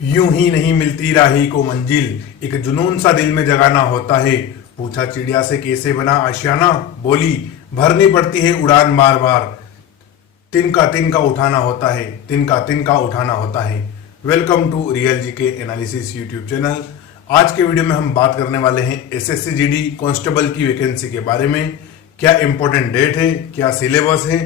यूं ही नहीं मिलती राही को मंजिल, एक जुनून सा दिल में जगाना होता है। पूछा चिड़िया से कैसे बना आशियाना, बोली भरनी पड़ती है उड़ान बार बार। तिनका उठाना होता है, तिनका उठाना होता है। Welcome to real GK analysis YouTube channel. आज के वीडियो में हम बात करने वाले हैं एसएससी जीडी कांस्टेबल की वैकेंसी के बारे में। क्या इंपॉर्टेंट डेट है, क्या सिलेबस है,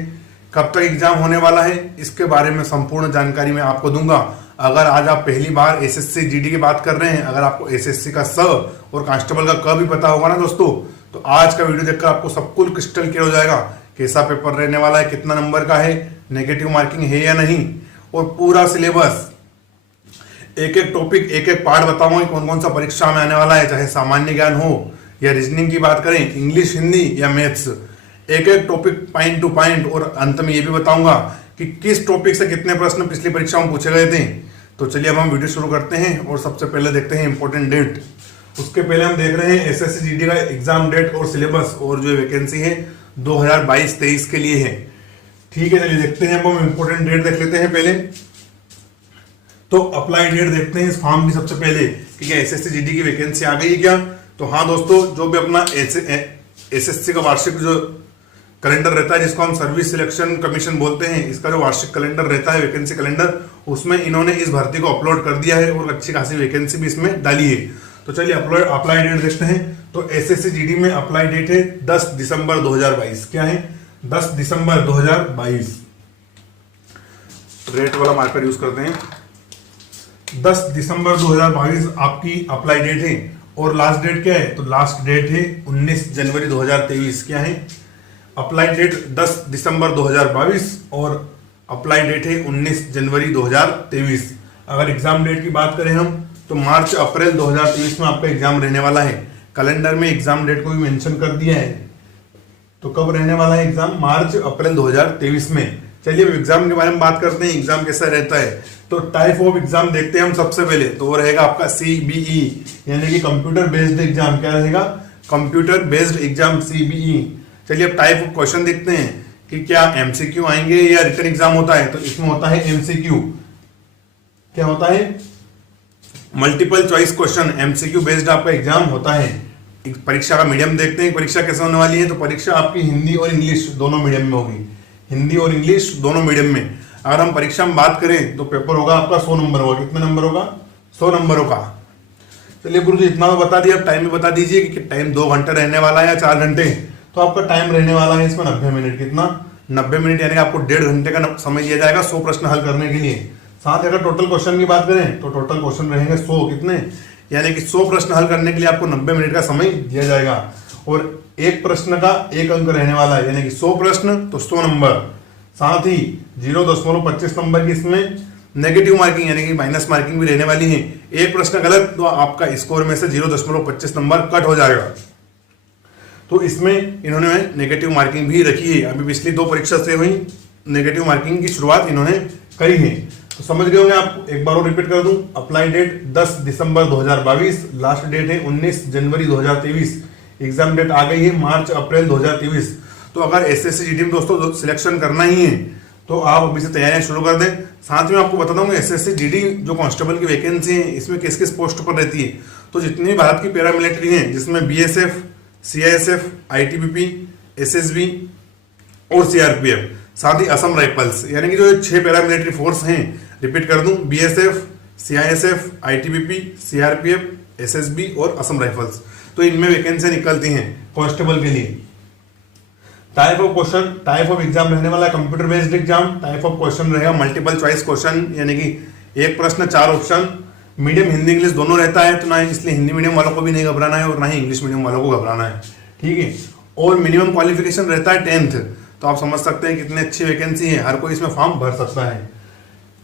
कब तक एग्जाम होने वाला है, इसके बारे में संपूर्ण जानकारी मैं आपको दूंगा। अगर आज आप पहली बार एसएससी जीडी की बात कर रहे हैं, अगर आपको एसएससी का स और कांस्टेबल का क भी पता होगा ना दोस्तों, तो आज का वीडियो देखकर आपको सब कुछ क्रिस्टल क्लियर हो जाएगा। कैसा पेपर रहने वाला है, कितना नंबर का है, नेगेटिव मार्किंग है या नहीं, और पूरा सिलेबस, एक एक टॉपिक, एक एक पार्ट बताऊंगा कि कौन कौन सा परीक्षा में आने वाला है, चाहे सामान्य ज्ञान हो या रीजनिंग की बात करें, इंग्लिश, हिंदी या मैथ्स। एक एक टॉपिक पॉइंट टू पॉइंट, और अंत में ये भी बताऊंगा कि किस टॉपिक से कितने प्रश्न पिछली परीक्षाओं में पूछे गए थे। तो चलिए अब हम वीडियो शुरू करते हैं और सबसे पहले देखते हैं इंपॉर्टेंट डेट। उसके पहले हम देख रहे हैं एसएससी जीडी का एग्जाम डेट और सिलेबस, और जो वैकेंसी है 2022-23 के लिए है। ठीक है, चलिए देखते हैं। अब हम इंपॉर्टेंट डेट देख लेते हैं पहले। तो अप्लाई डेट देखते हैं इस फॉर्म की सबसे पहले कि क्या एसएससी जीडी की वैकेंसी आ गई क्या। तो हाँ दोस्तों, जो भी अपना एसएससी का वार्षिक जो कैलेंडर रहता है, जिसको हम सर्विस सिलेक्शन कमीशन बोलते हैं, इसका जो वार्षिक कैलेंडर रहता है, वैकेंसी कैलेंडर, उसमें इन्होंने इस भर्ती को अपलोड कर दिया है और अच्छी खासी वैकेंसी भी इसमें डाली है। तो चलिए अप्लाई डेट देखते हैं। तो एसएससी जीडी में अप्लाई डेट है 10 दिसंबर 2022। क्या है? 10 दिसंबर 2022। रेट वाला मार्कर यूज करते हैं। 10 दिसंबर 2022 आपकी अप्लाई डेट है। और लास्ट डेट क्या है? तो लास्ट डेट है 19 जनवरी 2023। क्या है? अप्लाई डेट 10 दिसंबर 2022 और अप्लाई डेट है 19 जनवरी 2023। अगर एग्जाम डेट की बात करें हम, तो मार्च अप्रैल 2023 में आपका एग्जाम रहने वाला है। कैलेंडर में एग्जाम डेट को भी मेंशन कर दिया है। तो कब रहने वाला है एग्जाम? मार्च अप्रैल 2023 में। चलिए अब एग्जाम के बारे में बात करते हैं, एग्जाम कैसा रहता है। तो टाइप ऑफ एग्जाम देखते हैं हम सबसे पहले। तो वो रहेगा आपका CBE, यानी कि कंप्यूटर बेस्ड एग्जाम। क्या रहेगा? Computer based exam, CBE। चलिए अब टाइप ऑफ क्वेश्चन देखते हैं कि क्या MCQ आएंगे या रिटन एग्जाम होता है। तो इसमें होता है MCQ। क्या होता है? Multiple choice question, MCQ based आपका एग्जाम होता है। परीक्षा का मीडियम देखते हैं, परीक्षा कैसे होने वाली है। तो परीक्षा आपकी हिंदी और इंग्लिश दोनों मीडियम में होगी। हिंदी और इंग्लिश दोनों मीडियम में। अगर हम परीक्षा में बात करें तो पेपर होगा आपका 100 नंबर होगा। कितने नंबर होगा? 100 नंबरों का। चलिए गुरु जी इतना तो बता दिया, अब टाइम भी बता दीजिए कि टाइम 2 घंटे रहने वाला है या 4 घंटे। तो आपका टाइम रहने वाला है इसमें 90 मिनट। कितना? 90 मिनट, यानी कि आपको 1.5 घंटे का समय दिया जाएगा 100 प्रश्न हल करने के लिए। साथ ही अगर टोटल क्वेश्चन की बात करें तो टोटल क्वेश्चन रहेंगे 100। कितने? यानी कि 100 प्रश्न हल करने के लिए आपको 90 मिनट का समय दिया जाएगा। और एक प्रश्न का 1 अंक रहने वाला है, यानी कि 100 प्रश्न तो 100 नंबर। साथ ही 0.25 नंबर की इसमें नेगेटिव मार्किंग, यानी कि माइनस मार्किंग भी रहने वाली है। एक प्रश्न गलत तो आपका स्कोर में से 0.25 नंबर कट हो जाएगा। तो इसमें इन्होंने नेगेटिव मार्किंग भी रखी है। अभी पिछली 2 परीक्षा से हुई नेगेटिव मार्किंग की शुरुआत इन्होंने करी है। तो समझ गए होंगे आप। एक बार और रिपीट कर दूं। अप्लाई डेट 10 दिसंबर 2022, लास्ट डेट है 19 जनवरी 2023। एग्जाम डेट आ गई है मार्च अप्रैल 2023। तो अगर एसएससी जीडी में दोस्तों सिलेक्शन करना ही है तो आप अभी से तैयारियां शुरू कर दें। साथ में आपको बता दूंगा एसएससी जीडी जो कांस्टेबल की वैकेंसी है, इसमें किस किस पोस्ट पर रहती है। तो जितनी भारत की पैरामिलिट्री है, जिसमें BSF, CISF, ITBP, SSB और CRPF, साथ ही असम राइफल्स, यानी कि जो 6 पैरामिलिट्री फोर्स हैं, रिपीट कर दूं, BSF, CISF, ITBP, CRPF, SSB और असम राइफल्स। तो इनमें वैकेंसी निकलती हैं कांस्टेबल के लिए। Type of question, type of exam रहने वाला है computer based exam. Type of question रहेगा मल्टीपल चॉइस क्वेश्चन, यानी कि एक प्रश्न 4 ऑप्शन। मीडियम हिंदी इंग्लिश दोनों रहता है, तो ना इसलिए हिंदी मीडियम वालों को भी नहीं घबराना है और ना ही इंग्लिश मीडियम वालों को घबराना है। ठीक है। और मिनिमम क्वालिफिकेशन रहता है 10th। तो आप समझ सकते हैं कितनी अच्छी वैकेंसी है, हर कोई इसमें फॉर्म भर सकता है।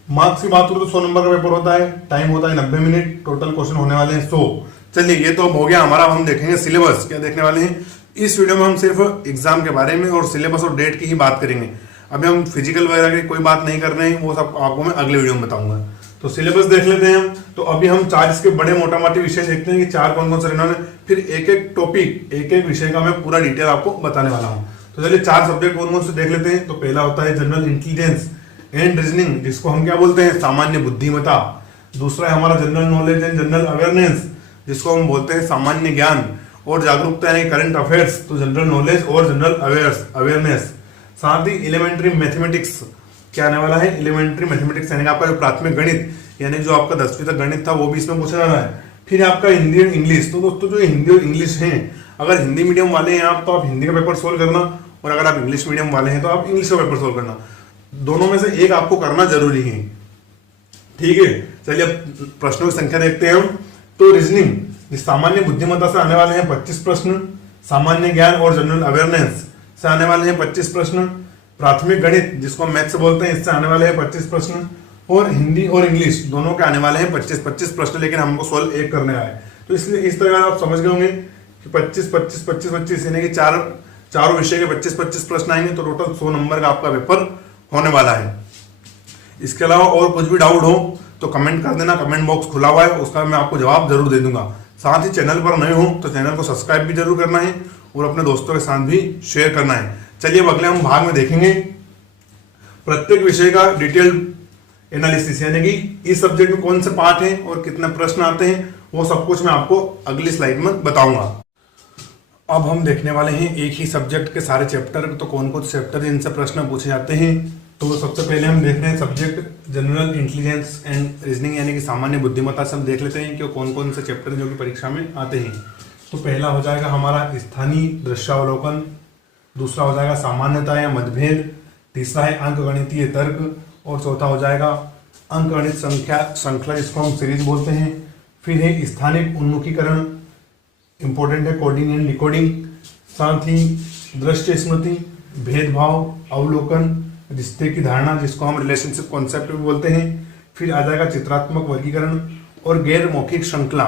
मार्क्स की बात करूँ तो 100 नंबर का पेपर होता है, टाइम होता है 90 मिनट, टोटल क्वेश्चन होने वाले हैं 100। चलिए ये तो हो गया हमारा। हम देखेंगे सिलेबस। क्या देखने वाले हैं इस वीडियो में? हम सिर्फ एग्जाम के बारे में और सिलेबस और डेट की ही बात करेंगे। अभी हम फिजिकल वगैरह की कोई बात नहीं कर रहे हैं, वो सब आपको मैं अगले वीडियो में बताऊंगा। तो सिलेबस देख लेते हैं हम। तो अभी हम 4 इसके बड़े मोटा मोटी विषय देखते हैं कि 4 कौन कौन से रहने वाले, फिर एक एक टॉपिक, एक एक विषय का मैं पूरा डिटेल आपको बताने वाला हूँ। तो चलिए 4 सब्जेक्ट कौन कौन से देख लेते हैं। तो पहला होता है जनरल इंटेलिजेंस एंड रीजनिंग, जिसको हम क्या बोलते हैं? सामान्य बुद्धिमत्ता। दूसरा है हमारा general knowledge and general awareness, जिसको हम बोलते हैं सामान्य ज्ञान और जागरूकता यानी करंट अफेयर्स, तो जनरल नॉलेज और जनरल अवेयरनेस। साथ ही एलिमेंट्री मैथमेटिक्स क्या आने वाला है, एलिमेंट्री मैथमेटिक्स यानी आपका जो प्राथमिक गणित यानी जो आपका 10वीं तक गणित था वो भी इसमें पूछा जा रहा है। फिर आपका हिंदी और इंग्लिश, तो दोस्तों जो हिंदी और इंग्लिश हैं, अगर हिंदी मीडियम वाले हैं आप तो आप हिंदी का पेपर सोल्व करना, और अगर आप इंग्लिश मीडियम वाले हैं तो आप इंग्लिश का पेपर सोल्व करना, दोनों में से एक आपको करना जरूरी है। ठीक है, चलिए अब प्रश्नों की संख्या देखते हैं हम। तो रीजनिंग सामान्य बुद्धिमत्ता से आने वाले हैं 25 प्रश्न, सामान्य ज्ञान और जनरल अवेयरनेस से आने वाले हैं 25 प्रश्न, प्राथमिक गणित जिसको हम मैथ्स बोलते हैं इससे आने वाले हैं 25 प्रश्न, और हिंदी और इंग्लिश दोनों के आने वाले हैं 25 प्रश्न, लेकिन हमको सोल्व एक करने आए। तो इसलिए इस तरह आप समझ गए होंगे कि 25 यानी कि चारों विषय के 25 प्रश्न आएंगे, तो टोटल 100 नंबर का आपका पेपर होने वाला है। इसके अलावा और कुछ भी डाउट हो तो कमेंट कर देना, कमेंट बॉक्स खुला हुआ है, उसका मैं आपको जवाब जरूर दे दूंगा। साथ ही चैनल पर नए हो तो चैनल को सब्सक्राइब भी जरूर करना है और अपने दोस्तों के साथ भी शेयर करना है। चलिए अब अगले हम भाग में देखेंगे प्रत्येक विषय का डिटेल एनालिसिस, यानी कि इस सब्जेक्ट में कौन से पार्ट हैं और कितने प्रश्न आते हैं, वो सब कुछ मैं आपको अगली स्लाइड में बताऊंगा। अब हम देखने वाले हैं एक ही सब्जेक्ट के सारे चैप्टर, तो कौन कौन से चैप्टर जिनसे प्रश्न पूछे जाते हैं। तो सबसे पहले हम देख रहे हैं subject general intelligence and reasoning यानी कि सामान्य बुद्धिमत्ता से हम देख लेते हैं कि कौन कौन से चैप्टर जो कि परीक्षा में आते हैं। तो पहला हो जाएगा हमारा स्थानीय दृश्यावलोकन, दूसरा हो जाएगा सामान्यता या मतभेद, तीसरा है अंकगणितीय तर्क, और चौथा हो जाएगा अंकगणित संख्या श्रृंखला जिसको हम सीरीज बोलते हैं। फिर है स्थानिक उन्मुखीकरण, इंपॉर्टेंट है कोडिंग एंड डिकोडिंग, साथ ही दृश्य स्मृति, भेदभाव, अवलोकन, रिश्ते की धारणा जिसको हम रिलेशनशिप कॉन्सेप्ट भी बोलते हैं। फिर आ जाएगा चित्रात्मक वर्गीकरण और गैर मौखिक श्रृंखला।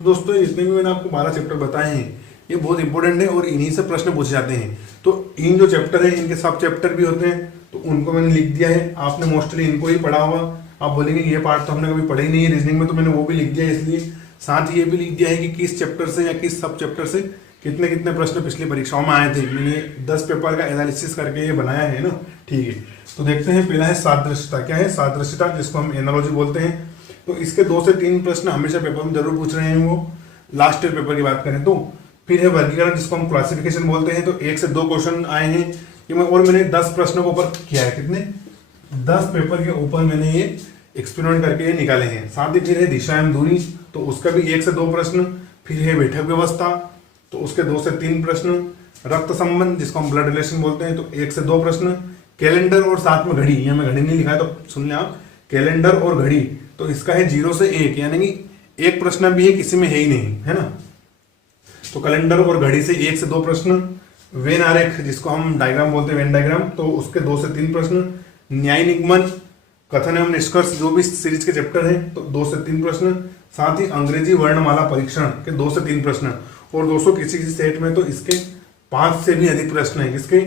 दोस्तों जितने भी मैंने आपको 12 चैप्टर बताए हैं ये बहुत इंपॉर्टेंट है और इन्हीं से प्रश्न पूछे जाते हैं। तो इन जो चैप्टर हैं इनके सब चैप्टर भी होते हैं, तो उनको मैंने लिख दिया है। आपने मोस्टली इनको ही पढ़ा होगा, आप बोलेंगे ये पार्ट तो हमने कभी पढ़ा ही नहीं है रीजनिंग में, तो मैंने वो भी लिख दिया है इसलिए। साथ ही ये भी लिख दिया है कि किस चैप्टर से या किस सब चैप्टर से कितने कितने प्रश्न पिछली परीक्षाओं में आए थे। मैंने 10 पेपर का एनालिसिस करके ये बनाया है ना। ठीक है, तो देखते हैं। पहला है सादृश्यता। क्या है सादृश्यता, जिसको हम एनालॉजी बोलते हैं। तो इसके 2 से 3 प्रश्न हमेशा पेपर में जरूर पूछ रहे हैं, वो लास्ट ईयर पेपर की बात करें तो। फिर है वर्गीकरण जिसको हम क्लासिफिकेशन बोलते हैं, तो 1 से 2 क्वेश्चन आए हैं ये और मैंने 10 प्रश्नों के ऊपर किया है। कितने 10 पेपर के ऊपर मैंने ये एक्सपेरिमेंट करके ये निकाले हैं। साथ ही फिर है दिशा एवं दूरी, तो उसका भी 1 से 2 प्रश्न। फिर है बैठक व्यवस्था, तो उसके 2 से 3 प्रश्न। रक्त संबंध जिसको हम ब्लड रिलेशन बोलते हैं, तो 1 से 2 प्रश्न। कैलेंडर और साथ में घड़ी, यहाँ में घड़ी नहीं लिखा है तो सुन लें आप, कैलेंडर और घड़ी, तो इसका है 0 से 1, यानी कि 1 प्रश्न भी है, किसी में है ही नहीं, है ना। तो कैलेंडर और घड़ी से 1 से 2 प्रश्न। वेन आरेख जिसको हम डायग्राम बोलते हैं, वेन डायग्राम, तो उसके 2 से 3 प्रश्न। न्याय निगमन, कथन एवं निष्कर्ष जो भी सीरीज के चैप्टर हैं, तो 2 से 3 प्रश्न। साथ ही अंग्रेजी वर्णमाला परीक्षण के 2 से 3 प्रश्न। और दोस्तों किसी किसी सेट में तो इसके 5 से भी अधिक प्रश्न है। किसके,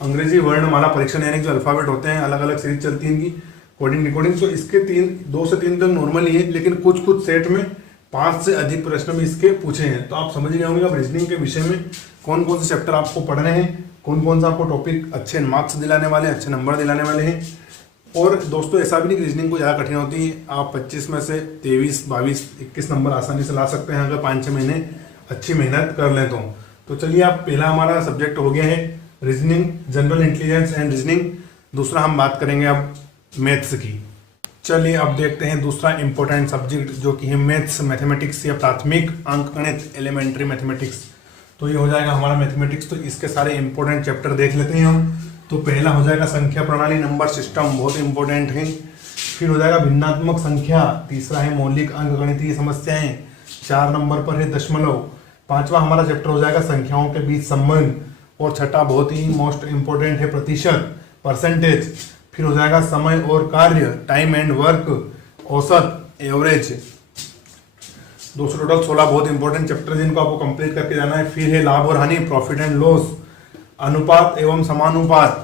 अंग्रेजी वर्णमाला परीक्षण यानी जो अल्फाबेट होते हैं, अलग अलग सीरीज चलती है इनकी, कोडिंग डिकोडिंग, तो इसके 2 से 3 तो नॉर्मल ही है, लेकिन कुछ कुछ सेट में 5 से अधिक प्रश्न भी इसके पूछे हैं। तो आप समझ गए होंगे अब रीजनिंग के विषय में कौन कौन से चैप्टर आपको पढ़ने हैं, कौन कौन सा आपको टॉपिक अच्छे मार्क्स दिलाने वाले, अच्छे नंबर दिलाने वाले हैं। और दोस्तों ऐसा भी नहीं कि रीजनिंग को ज़्यादा कठिन होती है, आप 25 में से 23, 22, 21 नंबर आसानी से ला सकते हैं अगर 5-6 महीने अच्छी मेहनत कर लें तो चलिए आप पहला हमारा सब्जेक्ट हो गया है reasoning, general intelligence and reasoning. दूसरा हम बात करेंगे अब मैथ्स की। चलिए अब देखते हैं दूसरा इंपॉर्टेंट सब्जेक्ट जो कि है मैथ्स, मैथमेटिक्स या प्राथमिक अंकगणित, एलिमेंट्री मैथमेटिक्स। तो ये हो जाएगा हमारा मैथमेटिक्स। तो इसके सारे इंपॉर्टेंट चैप्टर देख लेते हैं हम। तो पहला हो जाएगा संख्या प्रणाली, नंबर सिस्टम, बहुत इंपॉर्टेंट है। फिर हो जाएगा भिन्नात्मक संख्या, तीसरा है मौलिक अंकगणितीय समस्याएं, 4 नंबर पर है दशमलव। 5वां हमारा चैप्टर हो जाएगा संख्याओं के बीच संबंध, और छठा बहुत ही मोस्ट इंपॉर्टेंट है प्रतिशत, परसेंटेज। फिर हो जाएगा समय और कार्य, टाइम एंड वर्क, औसत, एवरेज। दोस्तों टोटल 16 बहुत इंपॉर्टेंट चैप्टर जिनको आपको कंप्लीट करके जाना है। फिर है लाभ और हानि, प्रॉफिट एंड लॉस, अनुपात एवं समानुपात।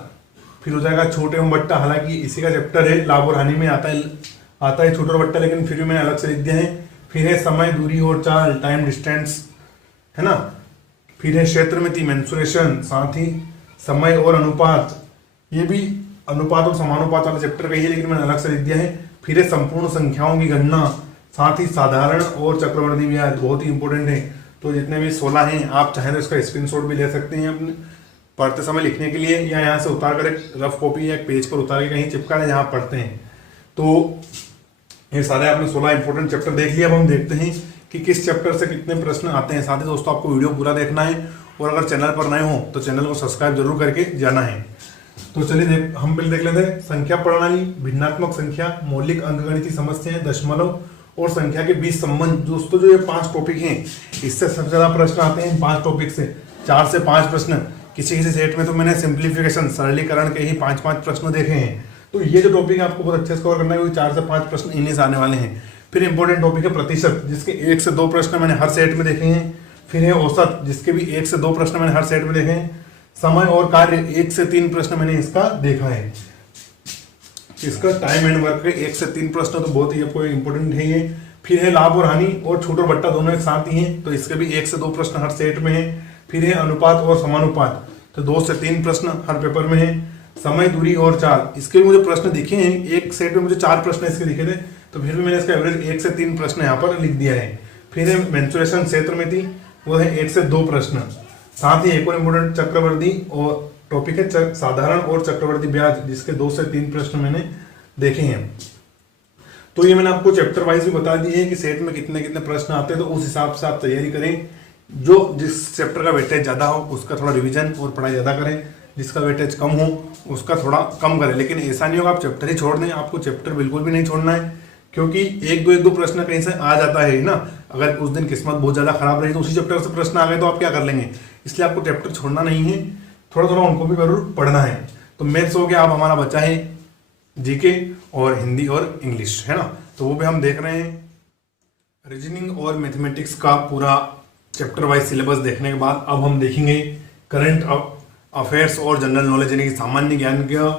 फिर हो जाएगा छूट एवं बट्टा, हालांकि इसी का चैप्टर है, लाभ और हानि में आता है छूट और बट्टा, लेकिन फिर भी मैंने अलग से लिख दिया है। फिर है समय, दूरी और चाल, टाइम डिस्टेंस, है ना। फिर है क्षेत्रमिति, मेंसुरेशन, साथ ही समय और अनुपात, ये भी अनुपात और समानुपात वाला चैप्टर का ही है, लेकिन मैंने अलग से लिख दिया है। फिर है संपूर्ण संख्याओं की गणना, साथ ही साधारण और चक्रवर्ती ब्याज बहुत ही इंपॉर्टेंट है। तो जितने भी 16 हैं आप चाहें तो इसका स्क्रीनशॉट भी ले सकते हैं अपने पढ़ते समय लिखने के लिए, या यहाँ से उतार कर एक रफ कॉपी या एक पेज पर उतार के कहीं चिपका लें जहाँ पढ़ते हैं। तो ये सारे आपने 16 इंपॉर्टेंट चैप्टर देख लिया। अब हम देखते हैं कि किस चैप्टर से कितने प्रश्न आते हैं। साथ ही दोस्तों आपको वीडियो पूरा देखना है, और अगर चैनल पर नए हो तो चैनल को सब्सक्राइब जरूर करके जाना है। तो चलिए हम पहले देख लेते हैं संख्या प्रणाली, भिन्नात्मक संख्या, मौलिक अंकगणितीय समस्याएं, दशमलव और संख्या के बीच संबंध। दोस्तों जो ये 5 टॉपिक हैं इससे सबसे ज्यादा प्रश्न आते हैं। 5 टॉपिक से 4 से 5 प्रश्न। किसी किसी सेट में तो मैंने सिंप्लीफिकेशन सरलीकरण के ही 5-5 प्रश्न देखे हैं। तो ये जो टॉपिक है आपको बहुत अच्छे से कवर करना है, क्योंकि 4 से 5 प्रश्न इन्हीं से आने वाले हैं। फिर इंपॉर्टेंट टॉपिक है प्रतिशत, जिसके 1 से 2 प्रश्न मैंने हर सेट में देखे हैं। फिर है औसत, जिसके भी 1 से 2 प्रश्न मैंने हर सेट में देखे हैं। समय और कार्य 1 से 3 प्रश्न मैंने इसका देखा है। इसका टाइम एंड वर्क के 1 से 3 प्रश्न तो बहुत ही आपको इंपॉर्टेंट है ये। फिर है लाभ और हानि और छूट और बट्टा दोनों एक साथ ही हैं, तो इसके भी 1 से 2 प्रश्न हर सेट में है। फिर है अनुपात और समानुपात, तो 2 से 3 प्रश्न हर पेपर में है। समय, दूरी और चाल, इसके भी मुझे प्रश्न दिखे हैं। एक सेट में मुझे 4 प्रश्न इसके दिखे थे, तो फिर भी मैंने इसका एवरेज 1 से 3 प्रश्न यहाँ पर लिख दिया है। फिर है मेंसुरेशन क्षेत्रमिति, वो है 1 से 2 प्रश्न। साथ ही एक और इम्पोर्टेंट चक्रवर्ती और टॉपिक है साधारण और चक्रवर्ती ब्याज, जिसके 2 से 3 प्रश्न मैंने देखे हैं। तो ये मैंने आपको चैप्टर वाइज भी बता दी है कि सेट में कितने कितने प्रश्न आते हैं, तो उस हिसाब से आप तैयारी करें। जो जिस चैप्टर का वेटेज ज़्यादा हो उसका थोड़ा रिवीजन और पढ़ाई ज़्यादा करें, जिसका वेटेज कम हो उसका थोड़ा कम करें। लेकिन ऐसा नहीं होगा आप चैप्टर ही छोड़ दें, आपको चैप्टर बिल्कुल भी नहीं छोड़ना है, क्योंकि एक दो प्रश्न कहीं से आ जाता है ना। अगर उस दिन किस्मत बहुत ज़्यादा खराब रही तो उसी चैप्टर से प्रश्न आ गए तो आप क्या कर लेंगे। इसलिए आपको चैप्टर छोड़ना नहीं है, थोड़ा थोड़ा उनको भी जरूर पढ़ना है। तो मैथ्स हो गया, अब हमारा बचा है जीके और हिंदी और इंग्लिश, है ना। तो वो भी हम देख रहे हैं। रीजनिंग और मैथमेटिक्स का पूरा चैप्टर वाइज सिलेबस देखने के बाद अब हम देखेंगे करंट अफेयर्स और जनरल नॉलेज, यानी कि सामान्य ज्ञान का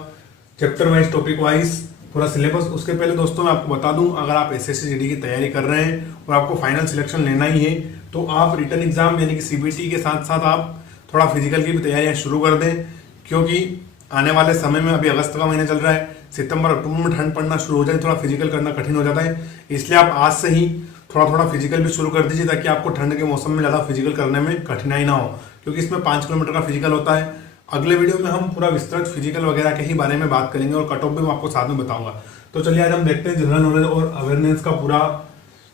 चैप्टर वाइज टॉपिक वाइज पूरा सिलेबस। उसके पहले दोस्तों मैं आपको बता दूं, अगर आप एसएससी जीडी की तैयारी कर रहे हैं और आपको फाइनल सिलेक्शन लेना ही है, तो आप रिटन एग्जाम यानी कि सीबीटी के साथ साथ आप थोड़ा फिजिकल की भी तैयारियां शुरू कर दें, क्योंकि आने वाले समय में अभी अगस्त का महीना चल रहा है, सितंबर अक्टूबर में ठंड पड़ना शुरू हो जाए, थोड़ा फिजिकल करना कठिन हो जाता है। इसलिए आप आज से ही थोड़ा थोड़ा फिजिकल भी शुरू कर दीजिए, ताकि आपको ठंड के मौसम में ज़्यादा फिजिकल करने में कठिनाई ना हो, क्योंकि इसमें 5 किलोमीटर का फिजिकल होता है। अगले वीडियो में हम पूरा विस्तृत फिजिकल वगैरह के ही बारे में बात करेंगे और कट ऑफ भी मैं आपको साथ में बताऊंगा। तो चलिए आज हम देखते हैं जनरल नॉलेज और अवेयरनेस का पूरा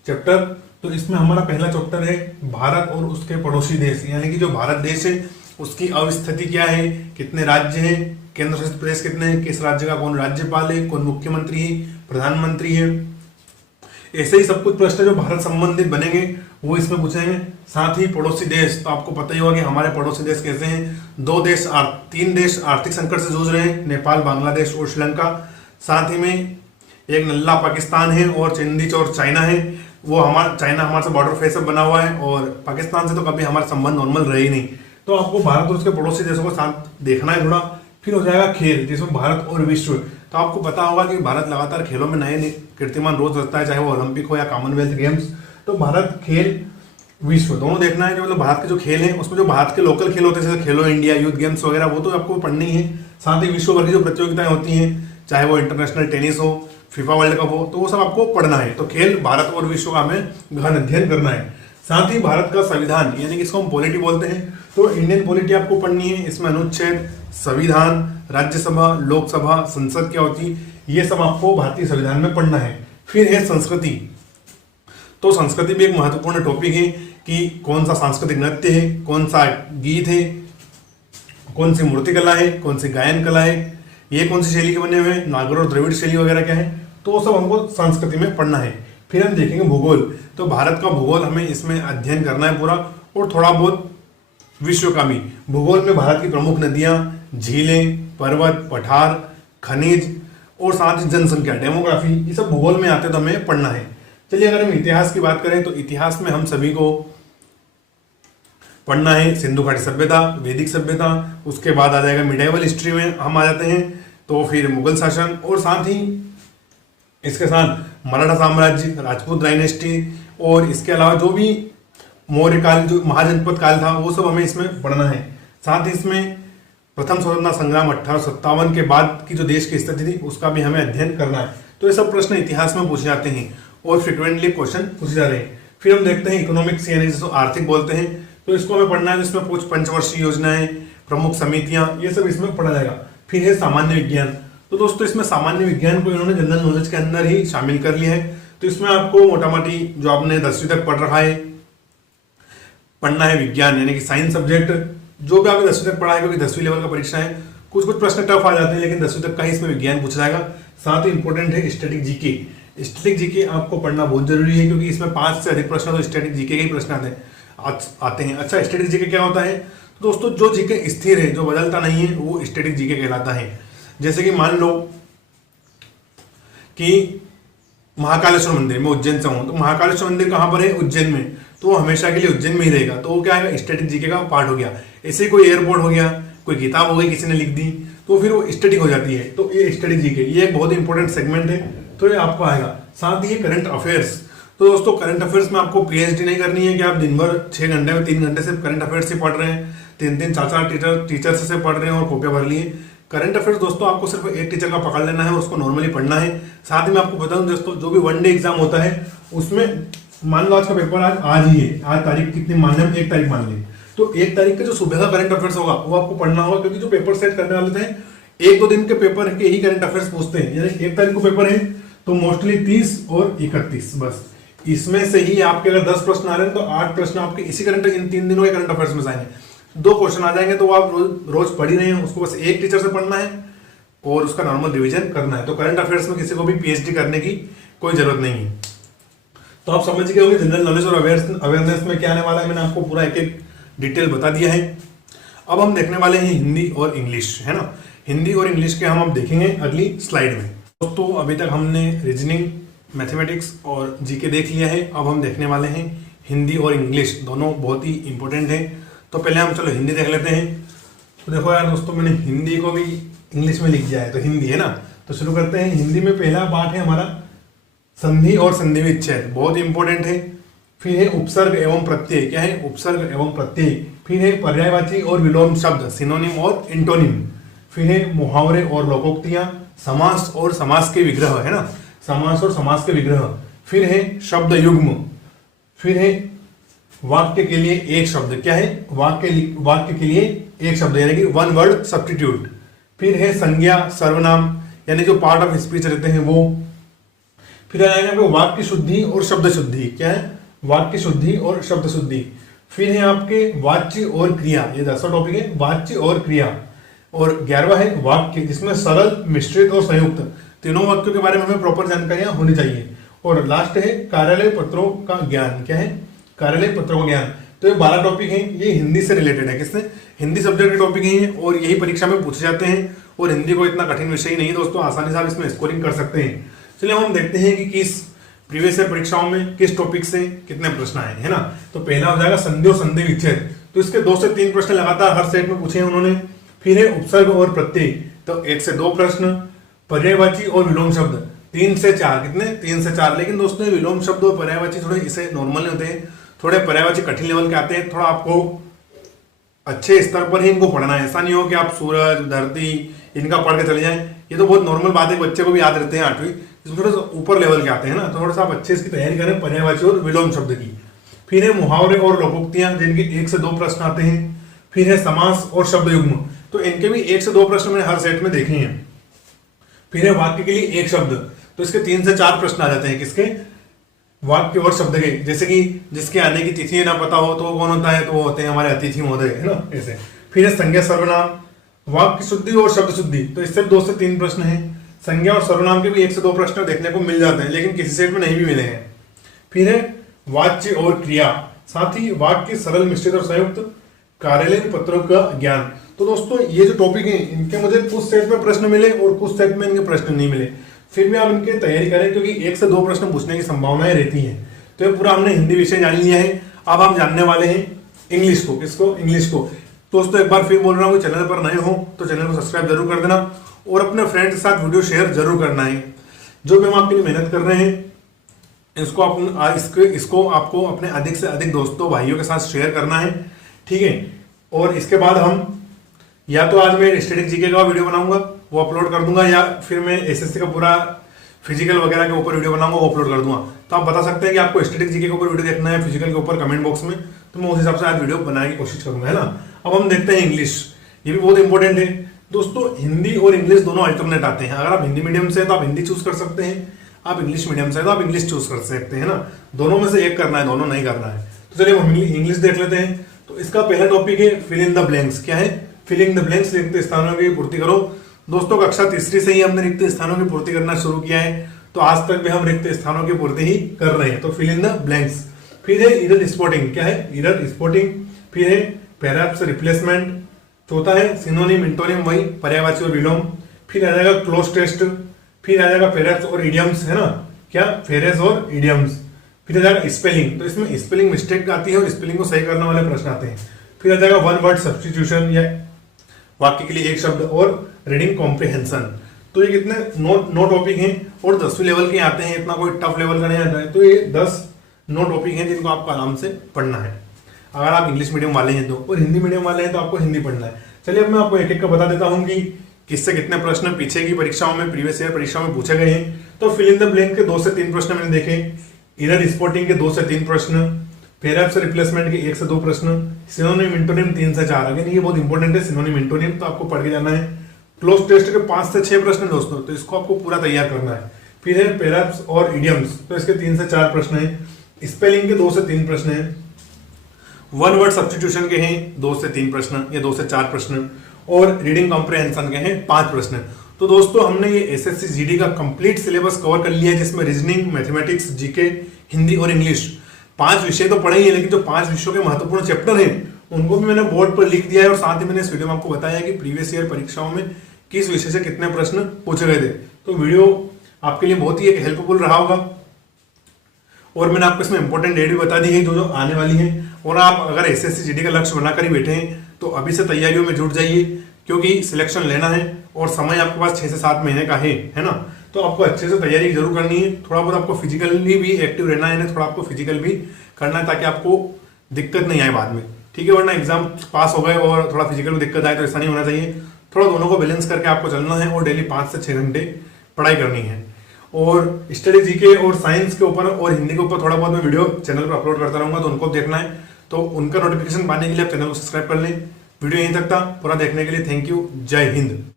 चैप्टर। तो इसमें हमारा पहला चैप्टर है भारत और उसके पड़ोसी देश, यानी कि जो भारत देश है उसकी अवस्थिति क्या है, कितने राज्य हैं, केंद्र शासित प्रदेश कितने हैं, किस राज्य का कौन राज्यपाल है, कौन मुख्यमंत्री है, प्रधानमंत्री है। ऐसे ही सब कुछ प्रश्न जो भारत संबंधित बनेंगे वो इसमें पूछेंगे। साथ ही पड़ोसी देश, तो आपको पता ही होगा कि हमारे पड़ोसी देश कैसे हैं। 3 देश आर्थिक संकट से जूझ रहे हैं, नेपाल, बांग्लादेश और श्रीलंका। साथ ही में एक नल्ला पाकिस्तान है और चिंदी चौर चाइना है। वो चाइना हमारे से बॉर्डर फेस बना हुआ है, और पाकिस्तान से तो कभी हमारा संबंध नॉर्मल रहे ही नहीं। तो आपको भारत और उसके पड़ोसी देशों को साथ देखना है थोड़ा। फिर हो जाएगा खेल, जिसमें भारत और विश्व। तो आपको पता होगा कि भारत लगातार खेलों में नए कीर्तिमान रोज रचता है, चाहे वो ओलंपिक हो या कॉमनवेल्थ गेम्स। तो भारत, खेल, विश्व दोनों देखना है कि मतलब भारत के जो खेल हैं उसमें जो भारत के लोकल खेल होते हैं जैसे खेलो इंडिया, यूथ गेम्स वगैरह, वो तो आपको पढ़नी ही है। साथ ही विश्व भर की जो प्रतियोगिताएं होती हैं, चाहे वो इंटरनेशनल टेनिस हो, फीफा वर्ल्ड कप हो, तो वो सब आपको पढ़ना है। तो खेल, भारत और विश्व का हमें गहन अध्ययन करना है। साथ ही भारत का संविधान, यानी कि इसको हम पॉलिटी बोलते हैं, तो इंडियन पॉलिटी आपको पढ़नी है। इसमें अनुच्छेद, संविधान, राज्यसभा, लोकसभा, संसद क्या होती है, ये सब आपको भारतीय संविधान में पढ़ना है। फिर है संस्कृति। तो संस्कृति भी एक महत्वपूर्ण टॉपिक है कि कौन सा सांस्कृतिक नृत्य है, कौन सा गीत है, कौन सी मूर्तिकला है, कौन सी गायन कला है, ये कौन सी शैली के बने हुए हैं, नागर और द्रविड़ शैली वगैरह क्या है, तो वो सब हमको संस्कृति में पढ़ना है। फिर हम देखेंगे भूगोल। तो भारत का भूगोल हमें इसमें अध्ययन करना है पूरा, और थोड़ा बहुत विश्व का भी। भूगोल में भारत की प्रमुख नदियां, झीलें, पर्वत, पठार, खनिज और साथ ही जनसंख्या, डेमोग्राफी, ये सब भूगोल में आते तो हमें पढ़ना है। चलिए अगर हम इतिहास की बात करें तो इतिहास में हम सभी को पढ़ना है सिंधु घाटी सभ्यता, वैदिक सभ्यता, उसके बाद आ जाएगा मिडाइवल हिस्ट्री में हम आ जाते हैं, तो फिर मुगल शासन, और साथ ही इसके साथ मराठा साम्राज्य, राजपूत डायनेस्टी, और इसके अलावा जो भी मौर्य काल, जो महाजनपद काल था, वो सब हमें इसमें पढ़ना है। साथ ही इसमें प्रथम स्वतंत्रता संग्राम 1857 के बाद की जो देश की स्थिति थी उसका भी हमें अध्ययन करना है। तो ये सब प्रश्न इतिहास में पूछे जाते हैं। और फ्रिक्वेंटली क्वेश्चन पूछे जा रहे हैं। फिर हम देखते हैं इकोनॉमिक्स यानी जिसको आर्थिक बोलते हैं, तो इसको हमें पढ़ना है, जिसमें कुछ पंचवर्षीय योजनाएं, प्रमुख समितियां, ये सब इसमें पढ़ा जाएगा। फिर है सामान्य विज्ञान, तो दोस्तों इसमें सामान्य विज्ञान को इन्होंने जनरल नॉलेज के अंदर ही शामिल कर लिया है। तो इसमें आपको मोटा मोटी जो आपने 10वीं तक पढ़ रखा है पढ़ना है विज्ञान यानी कि साइंस सब्जेक्ट, जो भी आपने 10वीं तक पढ़ा है, क्योंकि 10वीं लेवल का परीक्षा है, कुछ कुछ प्रश्न टफ आ जाते हैं, लेकिन 10वीं तक का ही इसमें विज्ञान पूछा जाएगा। साथ ही इंपॉर्टेंट है स्टैटिक जीके। स्टैटिक जीके आपको पढ़ना बहुत जरूरी है, क्योंकि इसमें 5 से अधिक प्रश्न तो स्टैटिक जीके के ही प्रश्न आते हैं। अच्छा, स्टैटिक जीके क्या होता है? तो दोस्तों जो जीके स्थिर है, जो बदलता नहीं है, वो स्टैटिक जीके कहलाता है। जैसे कि मान लो कि महाकालेश्वर मंदिर, मैं उज्जैन से हूं, तो महाकालेश्वर मंदिर कहां पर है? उज्जैन में, तो वो हमेशा के लिए उज्जैन में ही रहेगा, तो वो क्या है? स्टैटिक जीके का पार्ट हो गया। ऐसे कोई एयरपोर्ट हो गया, कोई किताब हो गई किसी ने लिख दी, तो फिर वो स्टैटिक हो जाती है। तो ये स्टैटिक जीके, ये एक बहुत इंपॉर्टेंट सेगमेंट है, तो ये आपको आएगा। साथ ही करंट अफेयर्स, तो दोस्तों करंट अफेयर्स में आपको पीएचडी नहीं करनी है कि आप दिन भर 6 घंटे में 3 घंटे से करंट अफेयर्स ही पढ़ रहे हैं, 3-3 4-4 टीचर से पढ़ रहे हैं और कॉपियां भर लिए। करंट अफेयर्स दोस्तों आपको सिर्फ एक टीचर का पकड़ लेना है, उसको नॉर्मली पढ़ना है। साथ ही मैं आपको बताऊं दोस्तों, जो भी वनडे एग्जाम होता है उसमें मान लो आज का पेपर आज ही है, आज तारीख कितनी मान लें, 1 तारीख मान लें, तो 1 तारीख का जो सुबह का करंट अफेयर्स होगा वो आपको पढ़ना होगा, क्योंकि जो पेपर सेट करने वाले थे 1-2 दिन के पेपर के ही करंट अफेयर्स पूछते हैं। यानी 1 तारीख को पेपर है तो मोस्टली 30 और 31, बस इसमें से ही आपके अगर 10 प्रश्न आ रहे हैं तो 8 प्रश्न आपके इसी करंट इन 3 दिनों के करंट अफेयर्स में आएंगे। 2 क्वेश्चन आ जाएंगे, तो आप रोज पढ़ ही रहे हैं, उसको बस एक टीचर से पढ़ना है और उसका नॉर्मल रिवीजन करना है। तो करंट अफेयर्स में किसी को भी पीएचडी करने की कोई जरूरत नहीं है। तो आप समझ गए होंगे जनरल नॉलेज और अवेयरनेस में क्या आने वाला है, मैंने आपको पूरा एक एक डिटेल बता दिया है। अब हम देखने वाले हैं हिंदी और इंग्लिश, है ना। हिंदी और इंग्लिश के हम अब देखेंगे अगली स्लाइड में। दोस्तों अभी तक हमने रीजनिंग, मैथमेटिक्स और जीके देख लिया है, अब हम देखने वाले हैं हिंदी और इंग्लिश, दोनों बहुत ही इंपॉर्टेंट है। तो पहले हम चलो हिंदी देख लेते हैं। तो देखो यार दोस्तों, मैंने हिंदी को भी इंग्लिश में लिख दिया है, तो हिंदी है ना, तो शुरू करते हैं। हिंदी में पहला पार्ट है हमारा संधि और संधि विच्छेद, बहुत इंपॉर्टेंट है। फिर है उपसर्ग एवं प्रत्यय, क्या है? उपसर्ग एवं प्रत्यय। फिर है पर्यायवाची और विलोम शब्द, सिनोनिम और इंटोनिम। फिर है मुहावरे और लोकोक्तियां, समास और समास के विग्रह, है ना, समास और समास के विग्रह। फिर है शब्द युग्म। फिर है वाक्य के लिए एक शब्द, क्या है? वाक्य के लिए एक शब्द यानी कि 1 वर्ड सब्स्टिट्यूट। फिर है संज्ञा सर्वनाम यानी जो पार्ट ऑफ स्पीच रहते हैं वो। फिर आएगा आपको वाक्य शुद्धि और शब्द शुद्धि, क्या है? वाक्य शुद्धि और शब्द शुद्धि। फिर है आपके वाच्य और क्रिया, ये 10वां टॉपिक है, वाच्य और क्रिया। और 11वां है वाक्य, जिसमें सरल, मिश्रित और संयुक्त, तीनों वाक्यों के बारे में हमें प्रॉपर जानकारियां होनी चाहिए। और लास्ट है कार्यालय पत्रों का ज्ञान, क्या है? कार्यालय पत्रों का ज्ञान। तो ये 12 टॉपिक हैं, ये हिंदी से रिलेटेड है, किससे? हिंदी सब्जेक्ट के टॉपिक हैं और यही परीक्षा में पूछे जाते हैं। और हिंदी को इतना कठिन विषय नहीं है दोस्तों, आसानी से आप इसमें स्कोरिंग कर सकते हैं। चलिए हम देखते हैं कि किस प्रीवियस ईयर परीक्षाओं में किस टॉपिक से कितने प्रश्न आए, है ना। तो पहला हो जाएगा संधि और संधि विच्छेद, तो इसके 2 से 3 प्रश्न लगातार हर सेट में पूछे हैं उन्होंने। फिर है उपसर्ग और प्रत्यय, तो 1 से 2 प्रश्न। पर्यायवाची और विलोम शब्द 3 से 4, कितने? 3 से 4। लेकिन दोस्तों विलोम शब्द और पर्यायवाची थोड़े इसे नॉर्मल नहीं होते हैं, थोड़े पर्यायवाची कठिन लेवल के आते हैं, थोड़ा आपको अच्छे स्तर पर ही इनको पढ़ना है। ऐसा नहीं हो कि आप सूरज, धरती इनका पढ़ के चले जाएं, ये तो बहुत नॉर्मल बात है, बच्चे को भी याद रहते हैं 8वीं, इसमें थोड़ा सा ऊपर लेवल के आते हैं ना, तो थोड़ा सा आप अच्छे इसकी तैयारी करें पर्यायवाची और विलोम शब्द की। फिर है मुहावरे और लोकोक्तियां, जिनके 1 से 2 प्रश्न आते हैं। फिर है समास और शब्द युग्म, तो इनके भी 1 से 2 प्रश्न मैंने हर सेट में देखे हैं। फिर है वाक्य के लिए एक शब्द, तो इसके 3 से 4 प्रश्न आ जाते हैं, किसके? वाक्य और शब्द के। जैसे कि जिसके आने की तिथि ना पता हो तो वो कौन होता है? तो वो होते हैं हमारे अतिथि महोदय, है ना, ऐसे। फिर है संज्ञा सर्वनाम, वाक्य शुद्धि और शब्द शुद्धि, तो इससे 2 से 3 प्रश्न हैं। संज्ञा और सर्वनाम के भी 1 से 2 प्रश्न देखने को मिल जाते हैं, लेकिन किसी सेट में नहीं भी मिले हैं। फिर है वाच्य और क्रिया, साथ ही वाक्य सरल, मिश्रित और संयुक्त, कार्यालय पत्रों का ज्ञान। तो दोस्तों ये जो टॉपिक है इनके मुझे कुछ सेट में प्रश्न मिले और कुछ सेट में इनके प्रश्न नहीं मिले, फिर भी आप इनकी तैयारी करें, क्योंकि 1 से 2 प्रश्न पूछने की संभावनाएं रहती हैं। तो ये पूरा हमने हिंदी विषय जान लिया है। अब हम जानने वाले हैं इंग्लिश को। किसको? इंग्लिश को। दोस्तों एक बार फिर बोल रहा हूँ, चैनल पर नए हो तो चैनल को सब्सक्राइब जरूर कर देना और अपने फ्रेंड के साथ वीडियो शेयर जरूर करना है। जो भी हम आपके लिए मेहनत कर रहे हैं इसको आपको अपने अधिक से अधिक दोस्तों, भाइयों के साथ शेयर करना है, ठीक है। और इसके बाद हम या तो आज मैं स्टैटिक जीके का वीडियो बनाऊंगा, वो अपलोड कर दूंगा, या फिर मैं एसएससी का पूरा फिजिकल वगैरह के ऊपर वीडियो बनाऊंगा, वो अपलोड कर दूंगा। तो आप बता सकते हैं कि आपको स्टैटिक जीके के ऊपर वीडियो देखना है, फिजिकल के ऊपर, कमेंट बॉक्स में, तो मैं उस हिसाब से आज वीडियो बनाने की कोशिश करूंगा, है ना। अब हम देखते हैं इंग्लिश, ये भी बहुत इंपॉर्टेंट है दोस्तों। हिंदी और इंग्लिश दोनों अल्टरनेट आते हैं। अगर आप हिंदी मीडियम से है तो आप हिंदी चूज कर सकते हैं, आप इंग्लिश मीडियम से है तो आप इंग्लिश चूज कर सकते हैं ना। दोनों में से एक करना है, दोनों नहीं करना है। तो चलिए हम इंग्लिश देख लेते हैं। तो इसका पहला टॉपिक है फिल इन द ब्लैंक्स। क्या है? फिल इन द ब्लैंक्स, रिक्त स्थानों की पूर्ति करो। दोस्तों कक्षा तीसरी से ही हमने रिक्त स्थानों की पूर्ति करना शुरू किया है, तो आज तक भी हम रिक्त स्थानों की पूर्ति ही कर रहे हैं। तो फिल इन द ब्लैंक्स। फिर है इरर स्पॉटिंग। क्या है? Error spotting. फिर है पेरहैप्स रिप्लेसमेंट। चौथा है सिनोनिम इंटोनिम, वही पर्यायवाची और विलोम। फिर आ जाएगा क्लोज टेस्ट। फिर आ जाएगा फेरेस और इडियम्स, है ना। क्या? फेरेस और इडियम्स। फिर आ जाएगा स्पेलिंग। तो इसमें स्पेलिंग मिस्टेक आती है और स्पेलिंग को सही करने वाले प्रश्न आते हैं। फिर आ जाएगा वन वर्ड सब्स्टिट्यूशन, या वाक्य के लिए एक शब्द, और रीडिंग कॉम्प्रिहेंशन। तो ये कितने नो टॉपिक हैं और 10वीं लेवल के आते हैं, इतना कोई टफ लेवल का नहीं आता है। तो ये 10 नो टॉपिक हैं जिनको आपको आराम से पढ़ना है अगर आप इंग्लिश मीडियम वाले हैं तो, और हिंदी मीडियम वाले हैं तो आपको हिंदी पढ़ना है। चलिए अब मैं आपको एक एक का बता देता हूँ कि किससे कितने प्रश्न पीछे की परीक्षाओं में, प्रीवियस ईयर परीक्षाओं में पूछे गए हैं। तो फिल इन द ब्लैंक के 2 से 3 प्रश्न मैंने देखे, इरर स्पॉटिंग के 2 से 3 प्रश्न, पेरहैप्स रिप्लेसमेंट के 1 से 2 प्रश्न, सिनोनिम इंटोनिम 3 से 4। अगेन ये बहुत इंपॉर्टेंट है, सिनोनिम इंटोनिम तो आपको पढ़ के जाना है। क्लोज टेस्ट के 5 से 6 प्रश्न दोस्तों, तो इसको आपको पूरा तैयार करना है। फिर है पेरहैप्स और इडियम्स, तो इसके 3 से 4 प्रश्न है। स्पेलिंग के 2 से 3 प्रश्न है। वन वर्ड सब्स्टिट्यूशन के हैं 2 से 3 प्रश्न या 2 से 4 प्रश्न, और रीडिंग कॉम्प्रिहेंशन के हैं 5 प्रश्न। तो दोस्तों हमने ये एसएससी जीडी का कंप्लीट सिलेबस कवर कर लिया है, जिसमें रीजनिंग, मैथमेटिक्स, जीके, हिंदी और इंग्लिश 5 विषय तो पढ़े ही है, लेकिन जो 5 विषयों के महत्वपूर्ण चैप्टर हैं उनको भी मैंने बोर्ड पर लिख दिया है, और साथ ही मैंने इस वीडियो में आपको बताया कि प्रीवियस ईयर परीक्षाओं में किस विषय से कितने प्रश्न पूछे गए थे। तो वीडियो आपके लिए बहुत ही एक हेल्पफुल रहा होगा, और मैंने आपको इसमें इंपॉर्टेंट डेट भी बता दी है जो आने वाली है। और आप अगर एसएससी जीडी का लक्ष्य बनाकर ही बैठे हैं तो अभी से तैयारियों में जुट जाइए, क्योंकि सिलेक्शन लेना है और समय आपके पास 6 से 7 महीने का है ना। तो आपको अच्छे से तैयारी जरूर करनी है। थोड़ा बहुत आपको फिजिकली भी एक्टिव रहना है, थोड़ा आपको फिजिकल भी करना है, ताकि आपको दिक्कत नहीं आए बाद में, ठीक है। वरना एग्जाम पास हो गए और थोड़ा फिजिकल में दिक्कत आए तो ऐसा नहीं होना चाहिए। थोड़ा दोनों को बैलेंस करके आपको चलना है, और डेली 5 से 6 घंटे पढ़ाई करनी है। और स्टडी जीके और साइंस के ऊपर और हिंदी के ऊपर थोड़ा बहुत मैं वीडियो चैनल पर अपलोड करता रहूंगा, तो उनको देखना है। तो उनका नोटिफिकेशन पाने के लिए आप चैनल को सब्सक्राइब कर लें। वीडियो यहीं तक था, पूरा देखने के लिए थैंक यू। जय हिंद।